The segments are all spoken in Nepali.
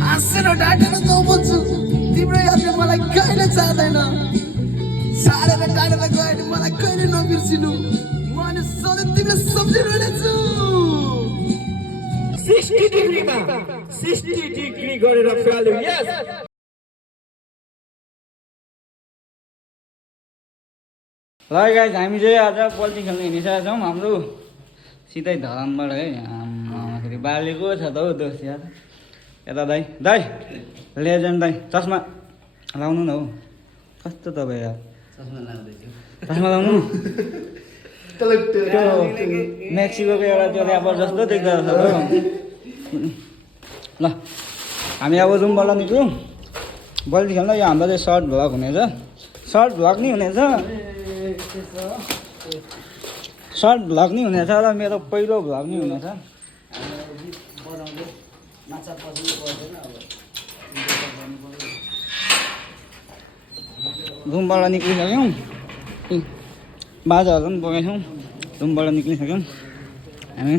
हाँसेर डाँटेर त बोल्छु तिम्रो यादले मलाई कहिले चाहदैन सारेर टाढेर गयो भने मलाई कहिले नबिर्सिनु म अनि सधैँ तिमीलाई सम्झिरहेछु 60 डिग्रीमा 60 डिग्री गरेर फ्याल्यो यस ल गाइस हामी चाहिँ आज पल्टी खेल्न हिँडिसकेका छौँ हाम्रो सिधै धरानबाट है आमाखेरि बालेको छ त हौ दोस्त यार यता दाइ दाइ लेजेन्ड दाइ चस्मा लाउनु न हौ कस्तो तपाईँ यार चस्मा लाउनु त्यो मेक्सिकोको एउटा त्यो ऱ्यापर जस्तो देख्दो रहेछ ल हामी अब रुमबाट निक्ल्यौँ पल्टी खेल्न यो हाम्रो चाहिँ सर्ट भ्लग हुनेछ सर्ट भ्लग नि हुनेछ सर्ट भ्लग नि हुनेछ र मेरो पहिलो भ्लग नि हुनेछ रुमबाट निक्लिसक्यौँ बाजाहरू पनि बोकेछौँ रुमबाट निक्लिसक्यौँ हामी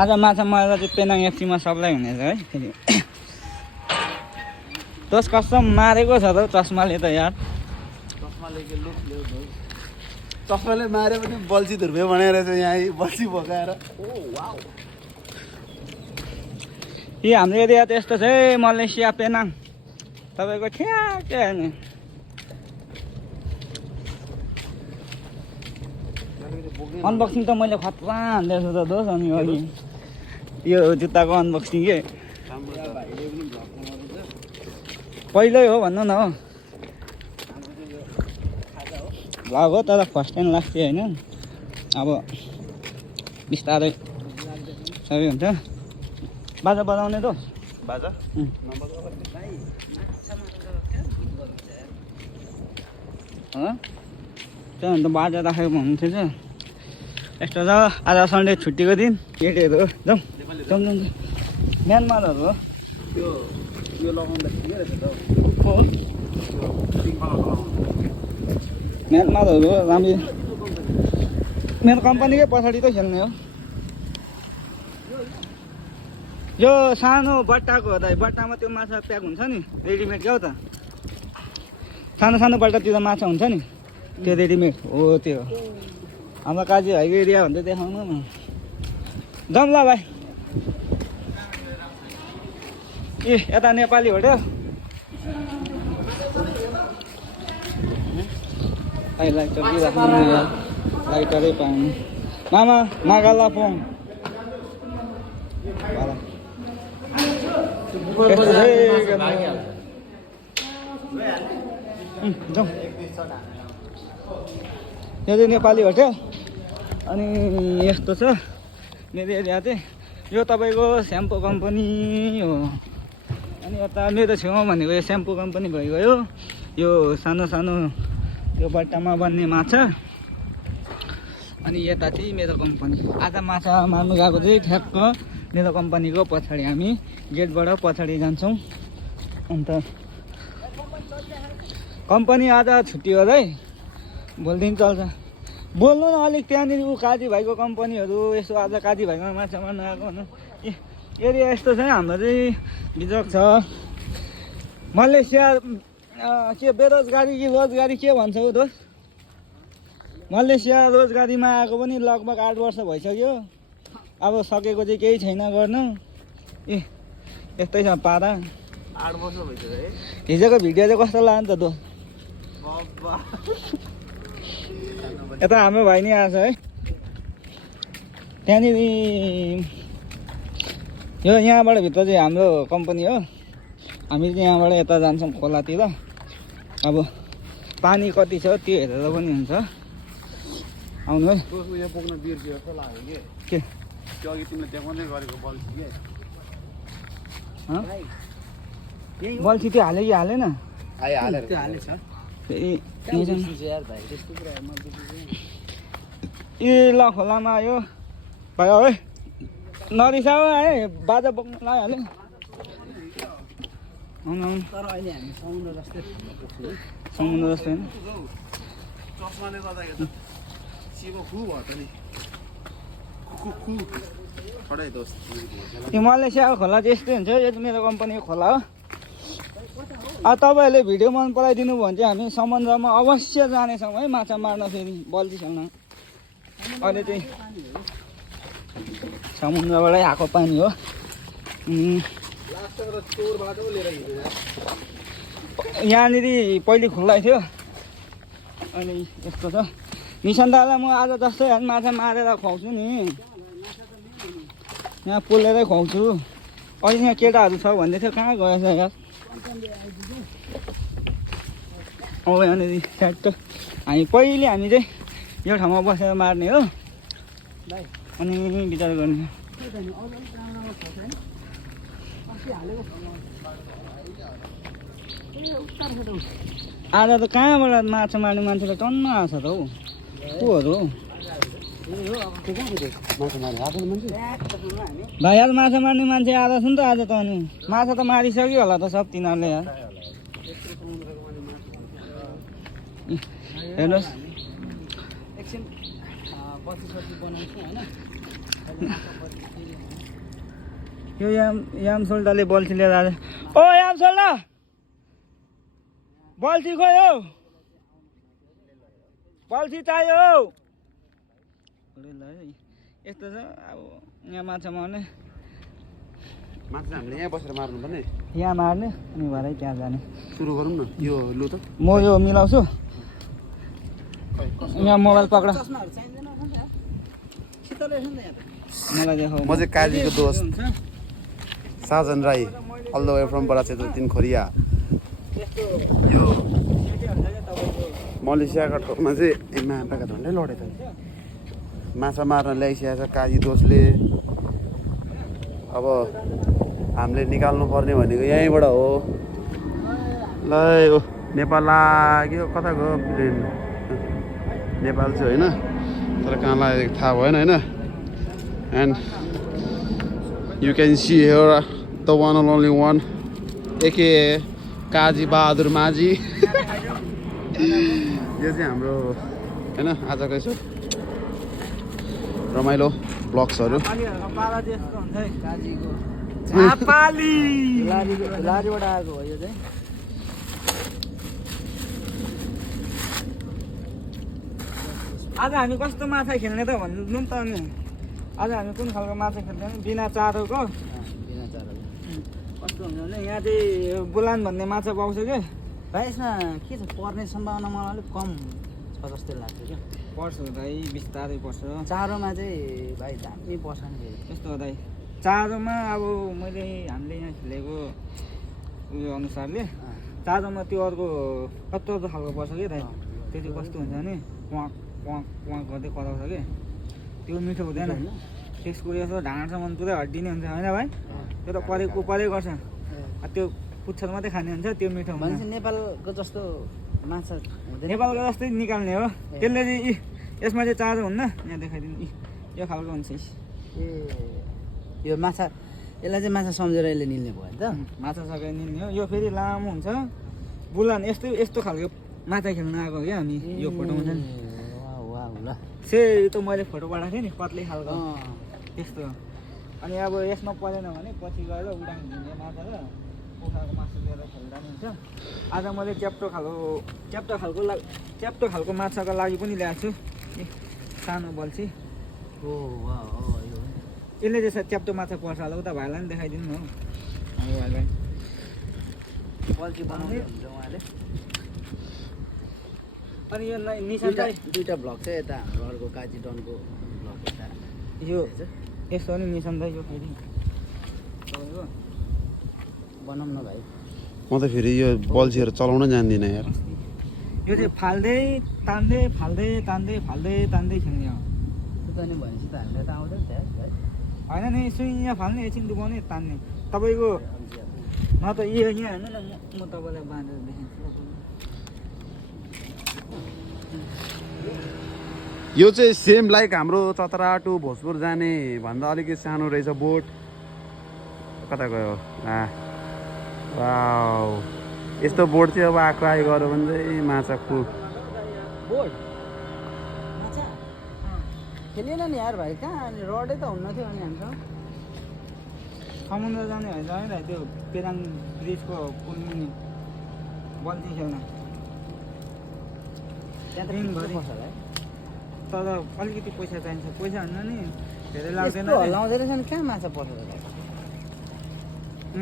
आज माछा मरेर चाहिँ पेनाङ एफसीमा सप्लाई हुनेछ है फेरि दस कसम मारेको छ त चस्माले त यार चस्माले मारे पनि बल्छी धुर्पे भनेर चाहिँ यहाँ बल्छी बोकाएर यी हाम्रो एरिया त यस्तो छ है मलेसिया पेनाङ तपाईँको ठ्याक्कै होइन अनबक्सिङ त मैले खतरा हान्दैछु त दोस्त अनि अघि यो जुत्ताको अनबक्सिङ के पहिल्यै हो भन्नु न हो भ्लग हो तर फर्स्ट टाइम लाग्छ होइन अब बिस्तारै सबै हुन्छ बाजा बजाउने त बाजा त्यो अन्त बाजा राखेको हुन्थ्यो छ यस्तो छ आज सन्डे छुट्टीको दिन केटीहरू हो जाउँ जाउँ जाउँ म्यानमारहरू हो यो लगाउँदा ठिकै रहेछ त हो म्यानमारहरू हो राम्रो मेरो कम्पनीकै पछाडि त खेल्ने हो यो सानो बट्टाको हो दाइ बट्टामा त्यो माछा प्याक हुन्छ नि रेडिमेड क्या हो त सानो सानो बट्टातिर माछा हुन्छ नि त्यो रेडिमेड हो त्यो हाम्रो काजी भाइको एरिया भन्दै देखाउनु न जाउँ ल भाइ ए यता नेपाली होटेल लाइटर दिइराख्नु लाइटरै पाउनु मामा मागाला पोङ जाउँ यो चाहिँ नेपाली होटेल अनि यस्तो छ मेरो एरिया चाहिँ यो तपाईँको स्याम्पो कम्पनी हो अनि यता मेरो छेउमा भनेको यो स्याम्पो कम्पनी भइगयो यो सानो सानो यो बट्टामा बन्ने माछा अनि यता चाहिँ मेरो कम्पनी आज माछा मार्नु गएको चाहिँ ठ्याक्क मेरो कम्पनीको पछाडि हामी गेटबाट पछाडि जान्छौँ अन्त कम्पनी आज छुट्टी हो है भोलिदेखि चल्छ बोल्नु न अलिक त्यहाँनिर ऊ काजी भाइको कम्पनीहरू यसो आज काजी भाइको माछा मार्नु आएको भनौँ एरिया यस्तो छ हाम्रो चाहिँ बिजोग छ मलेसिया के बेरोजगारी कि रोजगारी के भन्छ हौ दोस्त मलेसिया रोजगारीमा आएको पनि लगभग 8 वर्ष भइसक्यो अब सकेको चाहिँ केही छैन गर्नु ए यस्तै छ पारा 8 वर्ष भइसक्यो है हिजोको भिडियो चाहिँ कस्तो लाग्यो नि त दोस्त यता हाम्रो भाइ नि आएको छ है त्यहाँनिर यो यहाँबाट भित्र चाहिँ हाम्रो कम्पनी हो हामी चाहिँ यहाँबाट यता जान्छौँ खोलातिर अब पानी कति छ त्यो हेरेर पनि हुन्छ आउनु है यो पुग्न बिर्सियो जस्तो लाग्यो के त्यो अघि तिमीले देखाउँदै गरेको बल्छी के बल्छी त्यो हाल्यो कि हालेन हालेर त्यो हालेछ फेरि ए ल खोलामा आयो भाइ है नरिसाऊ है बाजा बोक्नु लगाइहाल्यो आउनु आउनु तर अहिले हामी समुद्र जस्तै समुद्र जस्तो होइन चस्माले गर्दाखेरि त्यो मलेसियाको खोला चाहिँ यस्तै हुन्छ यो चाहिँ मेरो कम्पनीको खोला हो तपाईँहरूले भिडियो मन पराइदिनु भयो भने चाहिँ हामी समुद्रमा अवश्य जानेछौँ है माछा मार्न फेरि बल्छी खेल्न अहिले चाहिँ समुद्रबाटै आएको पानी हो यहाँनिर पहिले खुल्लै थियो अनि यस्तो छ निशान दादा म आज जस्तै माछा मारेर खुवाउँछु नि यहाँ पोलेरै खुवाउँछु अहिले यहाँ केटाहरू छ भन्दै थियो कहाँ गएछ यार अब यहाँनिर स्याट हामी चाहिँ यो ठाउँमा बसेर मार्ने हो अनि विचार गर्ने आज त कहाँबाट माछा मार्ने मान्छेलाई टन्न आएको छ त हौ कोहरू हौ भाइ आज माछा मार्ने मान्छे आएको छ नि त आज त अनि माछा त मारिसक्यो होला त सब तिनीहरूले यार हेर्नुहोस् यो याम सोल्टाले बल्छी लिएर आएर ओ याम सोल्टा बल्छी खोयो बल्छी चाहियो यस्तो छ अब यहाँ माछा मार्ने माछा हामीले यहाँ बसेर मार्नु पर्ने यहाँ मार्ने अनि भरे त्यहाँ जाने सुरु गरौँ न यो लु त म यो मिलाउँछु यहाँ मोबाइल पक्र मलाई देखाऊ म चाहिँ काजीको दोस्त Sajan Rai all the way from Barahachhetra 3 Khoriya मलेसियाको ठाउँमा चाहिँ मापाका झन्डै लडे त माछा मार्न ल्याइसकेको छ काजी दोस्तले अब हामीले निकाल्नु पर्ने भनेको यहीँबाट हो ल यो नेपाल लाग्यो कता गयो प्लेन नेपाल चाहिँ होइन तर कहाँ लागेको थाहा भएन होइन and you can see here the one and only one AK Kaji Bahadur Majhi यो चाहिँ हाम्रो होइन आजको यसो रमाइलो ब्लग्सहरू लारीबाट आएको हो यो चाहिँ आज हामी कस्तो माछा खेल्ने त भन्नु त अनि आज हामी कुन खालको माछा खेल्ने बिना चारोको कस्तो हुन्छ भने यहाँ चाहिँ बुलान भन्ने माछा पाउँछ कि भाइ यसमा के छ पर्ने सम्भावना मलाई अलिक कम छ जस्तो लाग्छ क्या पर्छ भाइ बिस्तारै पर्छ चारोमा चाहिँ भाइ दामी पर्छ नि फेरि यस्तो हो दाइ चारोमा अब हामीले यहाँ खेलेको उयो अनुसारले चारोमा त्यो अर्को कत्रो खालको पर्छ कि दाइ त्यो चाहिँ कस्तो हुन्छ भने प्वाक प्वाक प्वाक गर्दै कराउँछ कि त्यो मिठो हुँदैन त्यसको यसो ढाँडसम्म पुरै हड्डी नै हुन्छ होइन भाइ त्यो त परै गर्छ त्यो पुच्छर मात्रै खाने हुन्छ त्यो मिठो हुन्छ भनेपछि नेपालको जस्तो माछा हुँदैन नेपालको जस्तै निकाल्ने हो त्यसले चाहिँ यसमा चाहिँ चारो हुन्न यहाँ देखाइदिनु यो खालको हुन्छ ए यो माछा यसलाई चाहिँ माछा सम्झेर यसले निल्ने भयो नि त माछा सकेर निल्ने हो यो फेरि लामो हुन्छ बुलान यस्तो खालको माछा खेल्न आएको क्या हामी यो फोटोमा छ नि ल सेही त मैले फोटो पठाएको थिएँ नि पत्लै खालको त्यस्तो अनि अब यसमा परेन भने पछि गएर उडान झिङ्गे माछा र कुखुराको मासु लिएर खेल्दा नि हुन्छ आज मैले च्याप्टो खालको माछाको लागि पनि ल्याएको छु सानो बल्छी ओ यो यसले चाहिँ च्याप्टो माछा पर्छ होला उता भाइलाई पनि देखाइदिनु न हौ भाइलाई बल्छी बनाउने हुन्छ उहाँले अनि यो निशान दाइ दुईवटा भ्लग चाहिँ यता हाम्रो अर्को काजी डनको भ्लग यता यो यस्तो नि निशान दाइ यो फेरि तपाईँको बनाउँ न भाइ म त फेरि यो बल्छीहरू चलाउन जान्दिनँ यार यो चाहिँ फाल्दै तान्दै खेल्ने हो त्यो नि भनेपछि त हामीलाई त आउँदैन त भाइ होइन नि सुई यहाँ फाल्ने एकछिन डुबाउने तान्ने तपाईँको न त यो यहाँ हेर्नु न म तपाईँलाई बाँधेर देखाउँछु यो चाहिँ सेम लाइक हाम्रो चतरा टु भोजपुर जाने भन्दा अलिकति सानो रहेछ बोट कता गयो वाउ यस्तो बोट चाहिँ अब आएको गऱ्यो भने चाहिँ माछा बोट माछा खेलिएन नि यार भाइ कहाँ अनि रडै त हुन्न थियो अनि हामीसँग समुद्र जाने भए जाने भाइ त्यो पेदाङ ब्रिजको पुलमुनि बल्छी खेल्न त्यहाँ त दिनभरि। पर्छ होला है तर अलिकति पैसा चाहिन्छ पैसा भन्दा नि धेरै लाग्दैन यस्तो हल्लाउँदै रहेछ नि कहाँ माछा पर्छ त भाइ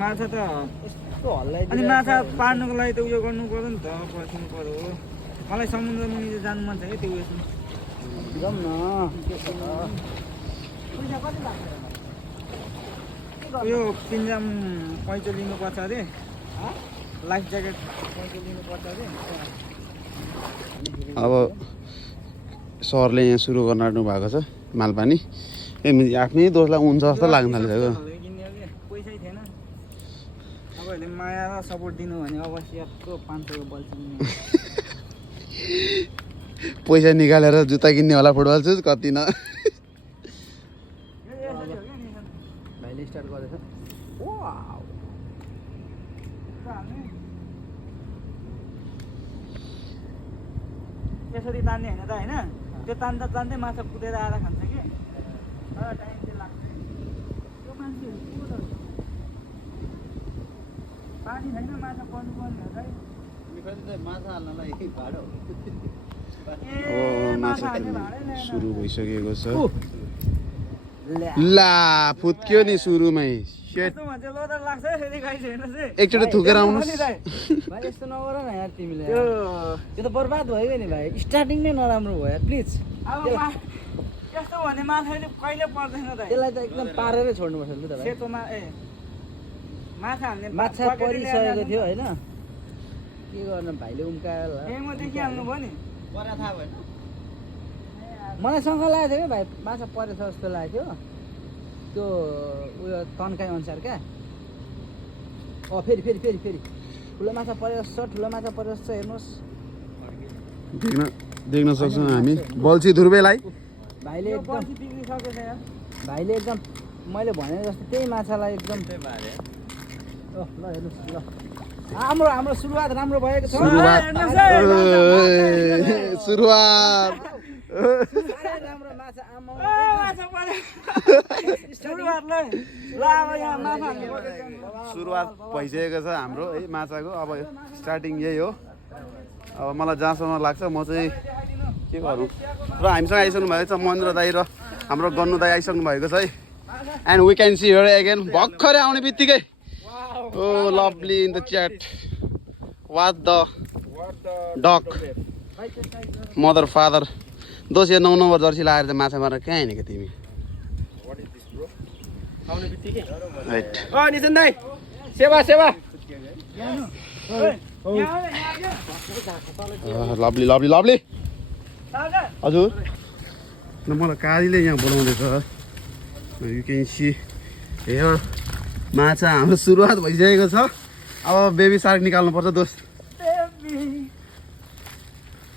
माछा त यस्तो हल्लाइदिएर अनि माछा पार्नुको लागि त उयो गर्नु पर्यो नि त पर्खिनु पर्यो मलाई समुद्र मुनि चाहिँ जानु मन छ कि त्यो उयसमा जाउँ न पैसा कति लाग्छ यो पिन्जाम पैँचो लिनुपर्छ अरे लाइफ ज्याकेट पैँचो लिनुपर्छ अरे अब सरले यहाँ सुरु गर्न आँट्नु भएको छ मालपानी आफ्नै दोषलाई हुन्छ जस्तो लाग्न थालिसक्यो पैसै थिएन तपाईँहरूले माया र सपोर्ट दिनु भने अवश्य यत्रो 500 को बल्छी किन्ने पैसा निकालेर जुत्ता किन्ने होला फुटबल सुज कति न भाइले स्टार्ट गरेछ वाउ यसरी तान्ने होइन त होइन त्यो तान्दा तान्दै माछा कुदेर आएर खान्छ कि टाइम चाहिँ लाग्छ त्यो मान्छेहरू को त पानी छैन माछा पर्नु पर्ने हो त माछा हाल्नलाई भाडो अब माछा हाल्ने भाँडै ल्याएन। सुरु भइसकेको छ ला फुत्क्यो नि सुरुमै सेट यस्तो भन्छ लोदर लाग्छ है फेरि गाई छैन चाहिँ एकचोटि थुकेर आउनुहोस् भाइ यस्तो नगर न यार तिमीले त्यो त्यो त बर्बाद भयो नि भाइ स्टार्टिङ नै नराम्रो भयो यार प्लिज अब यस्तो भने माछाले कहिले पर्दैन त त्यसलाई त एकदम पारेरै छोड्नुपर्छ नि त भाइ सेतोमा ए माछा हाल्ने माछा परिसकेको थियो होइन के गर्नु भाइले उम्कायो होला म देखिहाल्नु भयो नि मलाई शङ्का लागेको थियो कि भाइ माछा परेछ जस्तो लागेको थियो त्यो उयो तन्काइ अनुसार क्या फेरि फेरि फेरि फेरि ठुलो माछा परे जस्तो ठुलो माछा परे जस्तो हेर्नुहोस् देख्न सक्छौँ हामी बल्छी ध्रुवेलाई भाइले यो एकदम बल्छी बिग्रिसकेको छ यार भाइले एकदम मैले भने जस्तो त्यही माछालाई एकदम ल हेर्नुहोस् ल हाम्रो हाम्रो सुरुवात राम्रो भएको छ सुरुवात साह्रै राम्रो माछा आमा माछा पर्यो सुरुवातलाई ल अब यहाँ माछा हाल्नु पर्यो सुरुवात भइसकेको छ हाम्रो है माछाको अब स्टार्टिङ यही हो अब मलाई जहाँसम्म लाग्छ म चाहिँ के गरौँ र हामीसँग आइसक्नु भएको छ महेन्द्र दाई र हाम्रो गन्नु दाई आइसक्नु भएको छ है and we can see here again भर्खरै आउने बित्तिकै oh lovely in the chat what the duck mother father दोस्रो 9 नम्बर जर्सी लगाएर चाहिँ माछा मारेर कहाँ हिँडेको तिमी राइट निजन दाइ सेवा सेवा लभली लभली लभली हजुर न मलाई कालीले यहाँ बोलाउँदैछ यु क्यान सी हेयर माछा हाम्रो सुरुवात भइसकेको छ अब बेबी सार्क निकाल्नुपर्छ दोस्त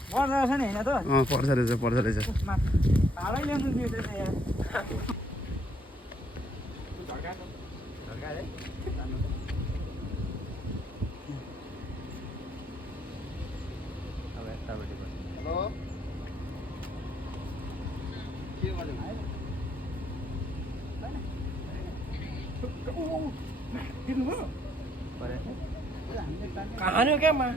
पर्दो रहेछ नि होइन त पर्छ रहेछ भाडै ल्याउनु दिँदैछ यार कहानी क्या मा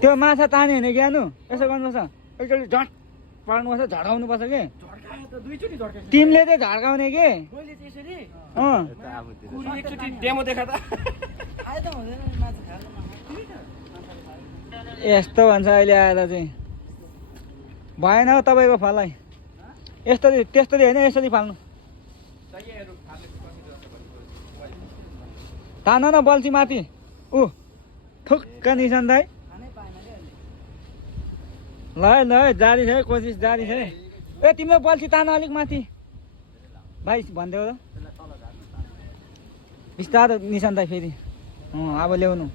त्यो माछा तान्यो भने ज्ञानु यसो गर्नुपर्छ एकचोटि झट पार्नुपर्छ झड्काउनुपर्छ कि झड्कायो त दुईचोटि झड्कायो टिमले चाहिँ झड्काउने कि मैले त्यसरी अँ कुरी एकचोटि डेमो देखा त आए त हुँदैन नि माछा खानु यस्तो भन्छ अहिले आएर चाहिँ भएन हौ तपाईँको फलै यस्तरी त्यस्तरी होइन यसरी फाल्नु तान न बल्छी माथि ऊ ठुक्क निशान दाइ ल ल जारी छ है कोसिस जारी छ है ए तिम्रो बल्छी तान अलिक माथि भाइ भनिदेऊ त बिस्तारो निशान दाइ फेरि अब ल्याउनु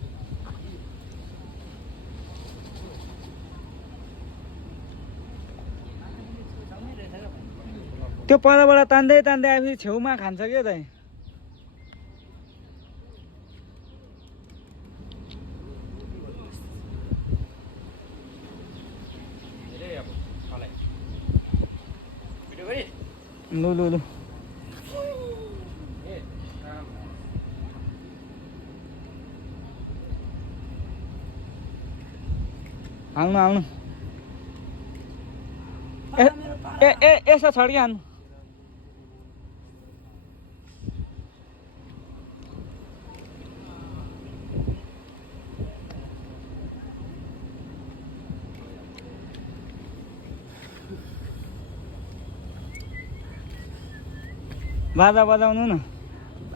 त्यो परबाट तान्दै तान्दै आएपछि छेउमा खान्छ क्या दाइ लु लु लु हाल्नु हाल्नु यसो छड्के हाल्नु बाजा बजाउनु न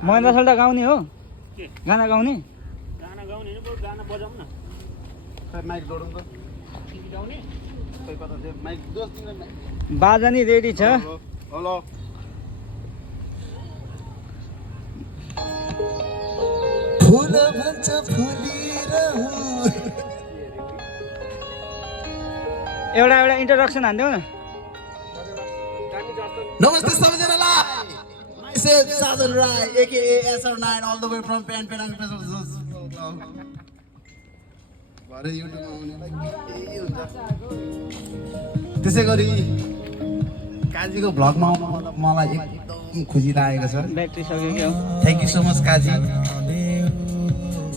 मैना सल्टा गाउने हो गाना गाउने गाना गाउने होइन बरु गाना बजाउँ न खै माइक जोडौँ त गाउने खै कता थियो माइक दोष दिनु माइक बाजा नि रेडी छ हेलो फुल भन्छ फुलिरहु एउटा एउटा इन्ट्रोडक्सन हान्देऊ न नमस्ते सबैजनालाई myself Sajan Rai aka SR9 all the way from Penang भरे युट्युबमा आउनेलाई के हुन्छ त्यसै गरी काजीको भ्लगमा आउनु मलाई एकदम खुसी लागेको छ ब्याट्री सक्यो क्या हो थ्याङ्क यू सो मच काजी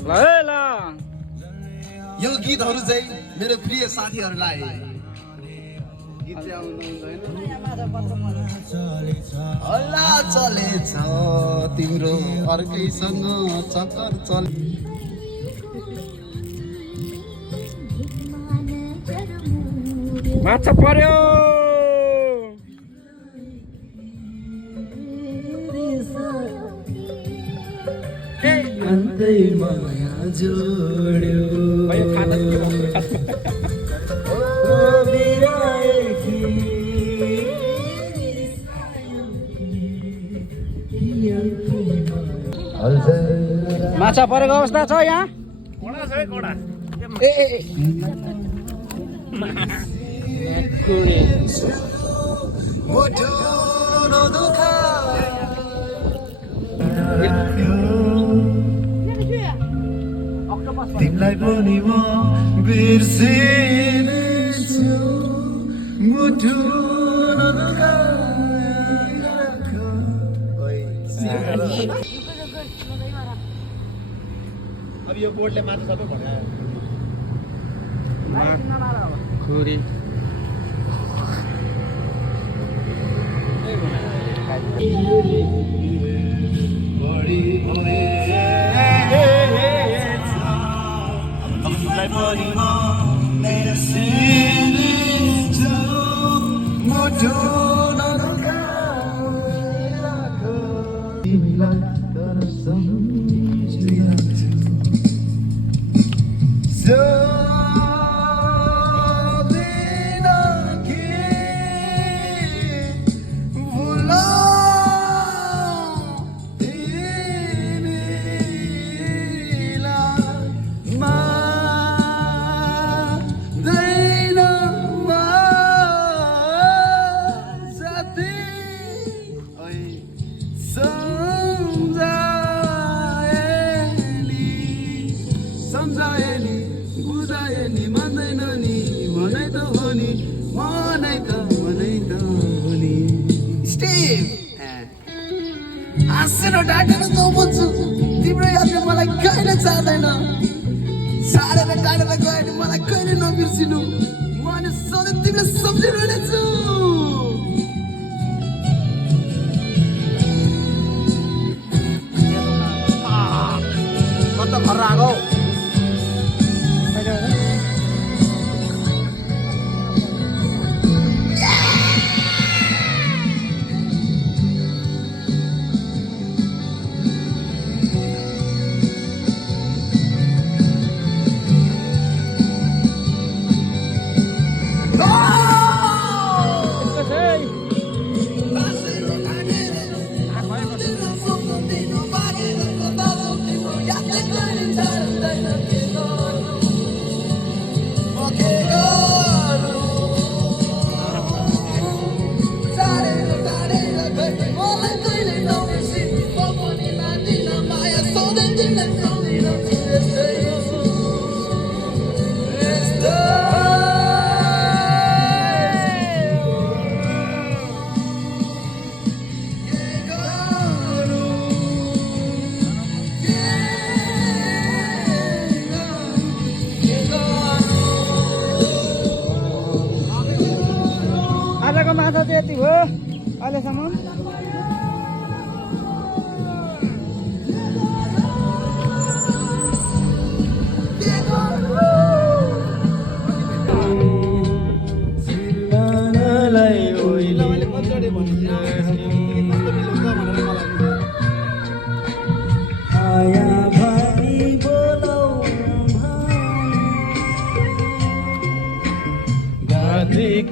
ल है ल यो गीतहरू चाहिँ मेरो प्रिय साथीहरूलाई गीत चाहिँ आउनु हल्ला चलेछ तिम्रो अर्कैसँग चक्कर चले माछा पर्यो अन्तै माया जोड्यो माछा परेको अवस्था छ यहाँ कोडा छ है कोडा तिमीलाई पनि म बिर्सिनेछु मुटु अब यो बोर्डले मात्र सबै भन्यो खुरी बढी तिमीलाई पनि म बिर्सिनेछु मुटु तिमीलाई तर सम्झिरहेछु तिम्रो यादले मलाई कहिले चाहँदैन सारेर टाढेर गयो भने मलाई कहिले नबिर्सिनु म अनि सधैँ तिमीलाई सम्झिरहेछु कता घर आएको आजको माछा चाहिँ यति हो अहिलेसम्म।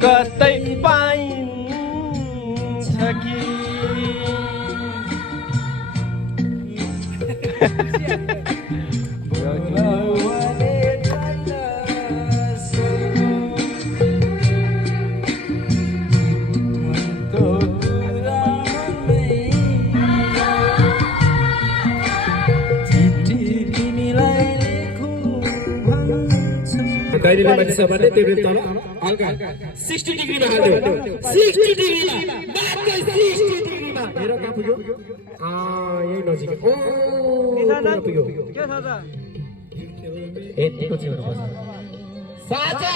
कतै पाइन्छ कि दाहिने माथि समानले टेबल तल हल्का 60 डिग्रीमा हाल्यो 60 डिग्रीमा मात्र 60 डिग्रीमा हेर कहाँ पुग्यो यही नजिक ओ कहाँ पुग्यो के छ त यतिको चाहिँ हुनुपर्छ साचा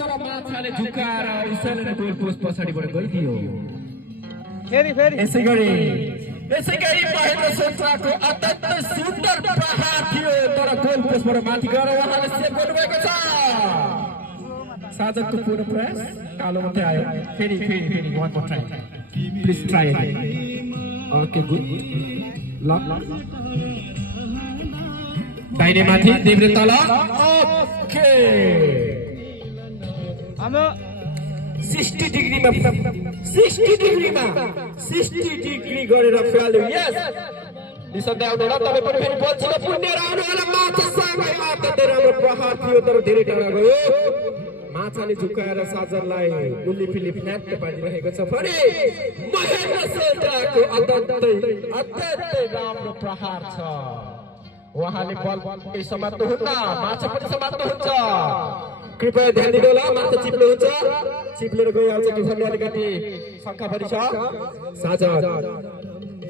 तर माछाले झुकाएर उसले गोल पोस्ट पछाडिबाट गइदियो फेरि यसै गरी महेन्द्र सेन्ट्राको अत्यन्त सुन्दर प्रहार थियो तर गोल पोस्टबाट माथि गएर उहाँले सेभ गर्नुभएको छ। साजनको पूर्ण प्रयास कालो मात्रै आयो फेरि one more try please try okay good lock दाहिने माथि देब्रे तल ओके हाम्रो 60 डिग्रीमा 60 डिग्री गरेर फ्याल्यो यस निसन्देह आउनुहोला तपाईँ पनि फेरि पछिल्लो पुण्य आउनुहोला माछासँगै अत्यन्तै राम्रो प्रहार थियो तर धेरै टाढा गयो माछाले झुकाएर साजनलाई गुल्ली फिल्ली फ्ल्याट पारिरहेको छ भने महेन्द्र सेन्ट्राको अत्यन्तै राम्रो प्रहार छ उहाँले बल समात्नु हुन्न माछा पनि समात्नु हुन्छ कृपया ध्यान दिनुहोला माछा चिप्लो हुन्छ चिप्लेर गइहाल्छ कि भन्ने अलिकति शङ्का पनि छ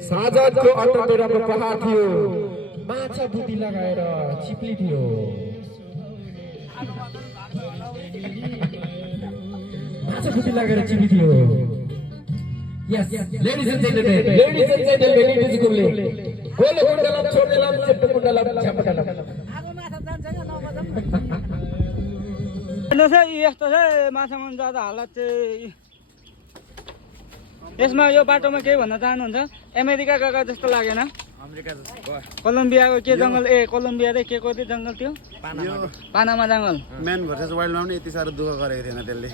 साजनको अत्यन्तै राम्रो प्रहार थियो माछा बुद्धि लगाएर चिप्लिदियो माछा बुद्धि लगाएर चिप्लिदियो yes ladies and gentlemen it is गुल्ले गोले कुण्डलम छोड्देलम चिप्प कुण्डलम झपटलम यस्तो छ माछा मन जाँदा हालत चाहिँ यसमा यो बाटोमा केही भन्न चाहनुहुन्छ अमेरिका गएको जस्तो लागेन कोलम्बियाको के जङ्गल कोलम्बिया रे के को जङ्गल थियो पानामा जङ्गल म्यान भर्सेस वाइल्डमा पनि यति साह्रो दुःख गरेको थिएन त्यसले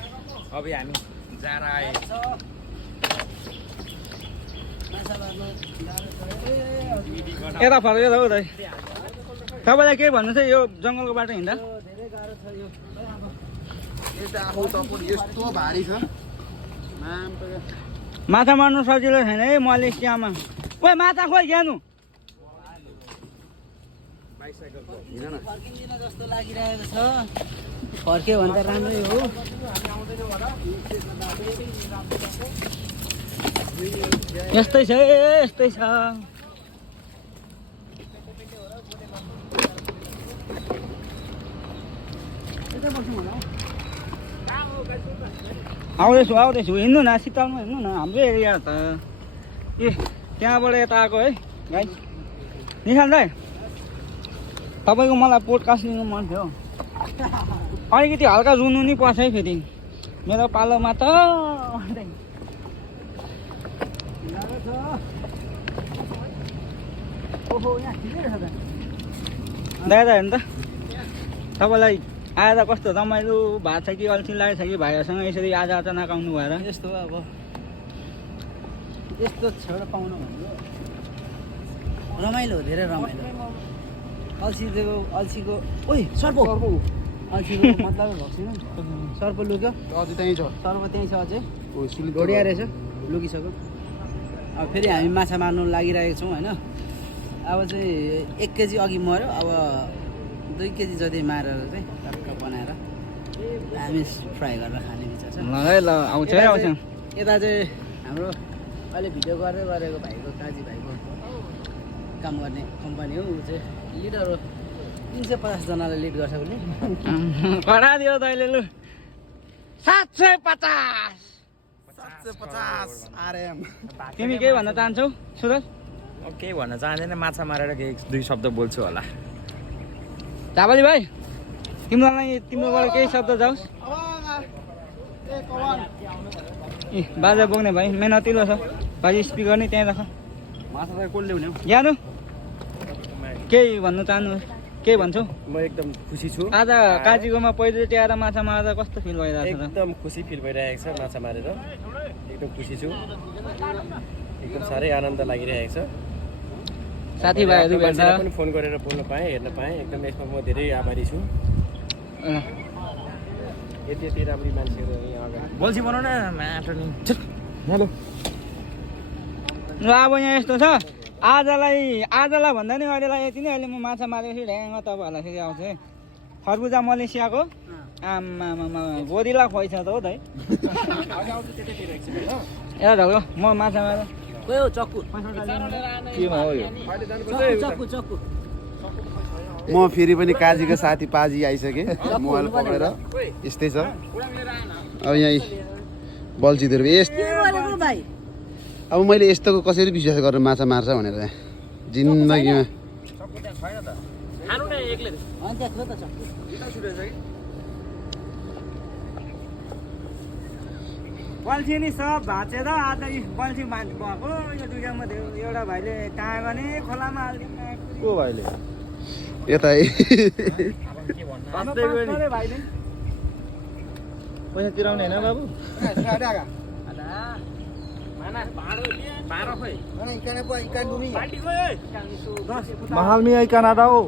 अब हामी जारा आए यता फर्केर हो दाइ तपाईँलाई के भन्नु छ यो जङ्गलको बाटो हिँड्दा यस्तो भारी छ माछा मार्नु सजिलो छैन है मलेसियामा ओइ माछा खोइ ज्ञानु फर्किँदैन जस्तो लागिरहेको छ फर्क्यो भने त राम्रै हो यस्तै छ यस्तै छ आउँदैछु हिँड्नु न शीतलमा हिँड्नु न हाम्रो एरिया त ए त्यहाँबाट यता आएको है गाई निशान दाइ तपाईँको मलाई पोडकास्ट लिनु मन थियो अलिकति हल्का रुनु नि पर्छ है फेरि मेरो पालोमा त दादा हेर्नु त तपाईँलाई आएर कस्तो रमाइलो भएको छ कि अल्छी लागेको छ कि भाइहरूसँग यसरी आज अचानक आउनु भएर यस्तो अब यस्तो छेउडा पाउनु भनेको रमाइलो हो धेरै रमाइलो अल्छीको ओइ सर्प अल्छीको मतलब भएको छैन सर्प लुक्यो अझै त्यहीँ छ सर्प त्यहीँ छ अझै सुली ढोडिया रहेछ लुकिसक्यो अब फेरि हामी माछा मार्नु लागिरहेको छौँ होइन अब चाहिँ 1 केजी अघि मऱ्यो अब 2 केजी जति मारेर चाहिँ टक्क बनाएर हामी फ्राई गरेर खाने विचार छ ल है ल आउँछ है आउँछ यता चाहिँ हाम्रो अहिले भिडियो गरेको भाइको काजी भाइको काम गर्ने कम्पनी हो ऊ चाहिँ लिडर हो 350 जनाले लिड गर्छ उसले कडा दियो तैँले लु 750 750 आरएम तिमी केही भन्न चाहन्छौ सुरज अब केही भन्न चाहँदैन माछा मारेर केही 2 शब्द बोल्छु होला झापाली भाइ तिम्रोबाट केही शब्द जाओस् ए बाजा बोक्ने भाइ मेहनतिलो छ भाइ स्पिकर नै त्यहीँ राख माछा त कसले ल्याउने ज्ञानु केही भन्नु चाहनु केही भन्छौ म एकदम खुसी छु आज काजीकोमा पहिलोचोटि आएर माछा मार्दा कस्तो फिल भइरहेको छ त एकदम खुसी फिल भइरहेको छ माछा मारेर एकदम खुसी छु एकदम साह्रै आनन्द लागिरहेको छ साथीभाइहरू भेट्दा मान्छेलाई पनि फोन गरेर बोल्न पाएँ हेर्न पाएँ एकदम यसमा म धेरै आभारी छु यति राम्री मान्छेहरू यहाँ अगाडि बोल्छी बनाउन माटो नि हेलो ल अब यहाँ यस्तो छ आजलाई भन्दा नि अहिलेलाई यति नै अहिले म माछा मारेपछि ढ्याङ्ग तपाईँहरूलाई फेरि आउँछ है खरबुजा मलेसियाको आम्मामा गोरिला खुवाइ छ त हो त है ए ढल्को म माछा मार गयो चक्कु केमा हो यो चक्कु चक्कु म फेरि पनि काजीको साथी पाजी आइसकेँ मोबाइल पक्रेर यस्तै छ अब यहाँ बल्छीहरू यस्तो भाइ अब मैले यस्तोको कसरी विश्वास गरेर माछा मार्छ भनेर जिन्दगीमा बल्छी नि सब भाँचेर आज बल्छी भएको यो दुईजना एउटा भाइले टाँगो नि खोलामा हालिदिनु को भाइले यता भाइले पैसा तिराउने होइन बाबु mahal mi ikan ada हो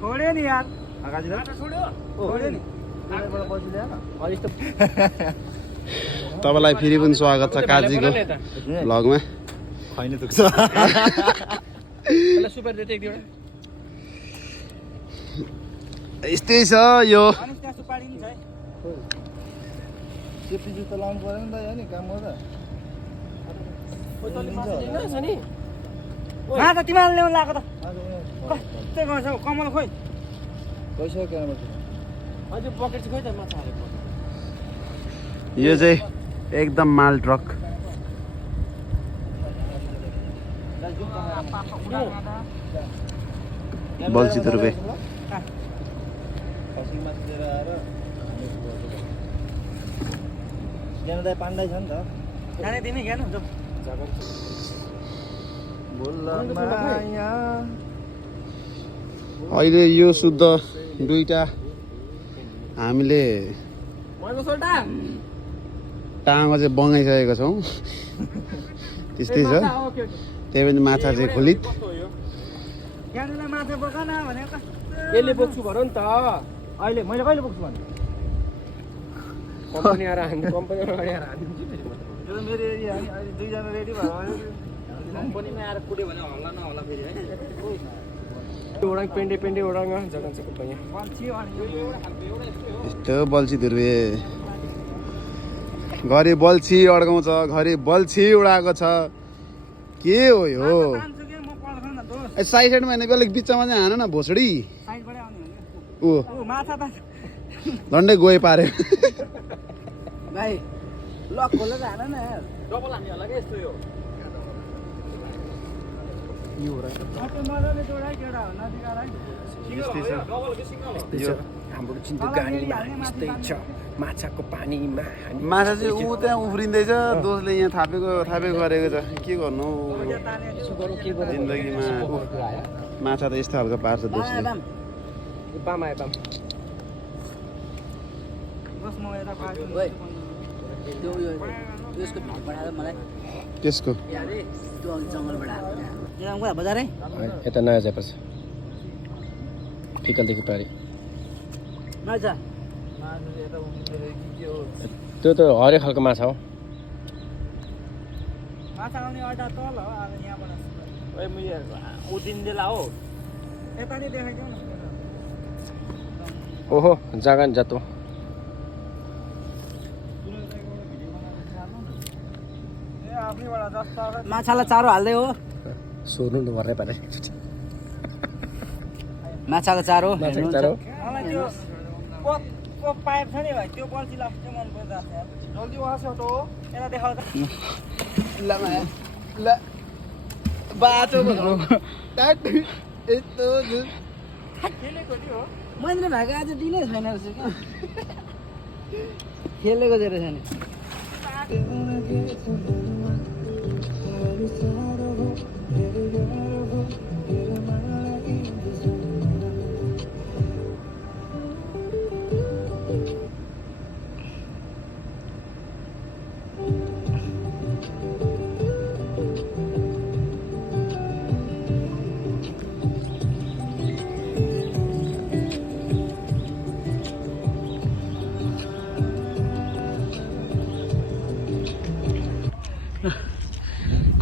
छोड्यो नि यार छोड्यो नि तपाईँलाई फेरि पनि स्वागत छ काजीको भ्लगमा खैनी दुख्छ सुपर दे एक दिवटा यस्तै छ यो सुपारी नि छ है सेफ्टी जुत्ता लाउनु पर्यो नि त नि काम गर्दा त तिमीहरूले ल्याउनु लगाएको त कस्तै गर्छौ कमल खोइ पैसा क्यामेरा हजुर पकेट चाहिँ खोइ त माछा हालेको यो चाहिँ एकदम माल ट्रक बल्छी रुपियाँ ज्ञानदाय पाण्डा छ नि त जाने तिमी ज्ञानु जाऊ अहिले यो शुद्ध दुईटा हामीले टाँगो चाहिँ बगाइसकेको छौँ त्यस्तै छ त्यही पनि माछा चाहिँ खोलित ज्ञानुलाई माछा बोका न भनेको यसले बोक्छु भन नि त अहिले मैले कहिले बोक्छु भने कम्पनी आएर हामी कम्पनीबाट अगाडि आएर हानिदिन्छु फेरि म यो त मेरो एरिया हो नि अहिले दुईजना रेडी भयो कम्पनीमा आएर कुट्यो भने हल्ला नहोला फेरि है ओडाङ पेन्डे ओडाङ जग्गा छ कम्पनी बल्छी अनि यो एउटा खालको एउटा यस्तै हो यस्तो बल्छी धुर्वे घरि बल्छी अड्काउँछ घरि बल्छी उडाएको छ के हो यो तान्छु के म पल्छ नि त दोस्त साइड साइडमा होइन बेलुक बिचमा चाहिँ हान न भोसडी साइडबाटै आउने भने ऊ माछा त झन्डै गए पारे भाइ लक खोलेर हान न यार डबल हान्ने होला कि यस्तो यो मजाले जोडाइ केटा हो नजिकलाई डबल कि सिङ्गल यो हाम्रो जिन्दगानीमा यस्तै छ माछाको पानीमा हामी माछा चाहिँ ऊ त्यहाँ उफ्रिँदैछ दोषले यहाँ थापेको गरेको छ के गर्नु जिन्दगीमा माछा त यस्तो खालको पार्छ दोषले बाम आयो बाम बस म यता पार्छु ओइ त्यो यसको भिडियो बनाएर मलाई त्यसको त्यो जङ्गलबाट यहाँ गयो बजार है यता नयाँ जानुपर्छ फिकलदेखि पारि नछ त्यो त हरेक खालको माछा हो माछा आउने अड्डा तल हो अब यहाँबाट उदिन्देला हो यता नि देखाइदिउँ न ओहो जग्गा नि जातो माछालाई चारो हाल्दै हो सोध्नु त भर्नै पर्ने माछाको चारो माछाको चारो मलाई त्यो पाइप छ नि भाइ त्यो बल्छी लास्टै मन परिरहेको छ जल्दी वहाँ से हटो यसलाई देखाउ त ल माया ल बाटो यस्तो खेलेको नि हो महेन्द्र भाइको आज दिनै छैन रहेछ क्या खेलेको चाहिँ रहेछ नि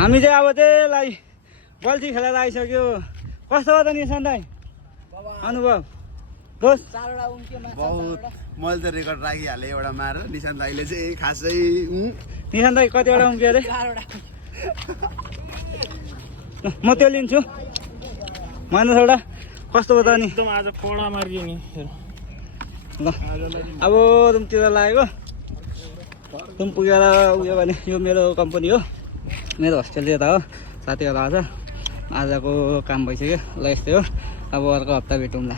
हामी चाहिँ अब त्यसलाई बल्छी खेलेर आइसक्यो कस्तो हो त निशान्त दाइ अनुभव दोष चारवटा उम्क्यो माछा बहुत मैले त रेकर्ड राखिहालेँ एउटा मार निशान्त दाइले चाहिँ खासै निशान्त दाइ कतिवटा उम्क्यो अरे म त्यो लिन्छु मान्नु एउटा कस्तो भयो त अनि एकदम आज कोडा मारियो नि ल अब रुमतिर लागेको रुम पुगेर उयो भने यो मेरो कम्पनी हो मेरो होस्टेल यता हो साथीहरू आउँछ आजको काम भइसक्यो ल यस्तै हो अब अर्को हप्ता भेटौँला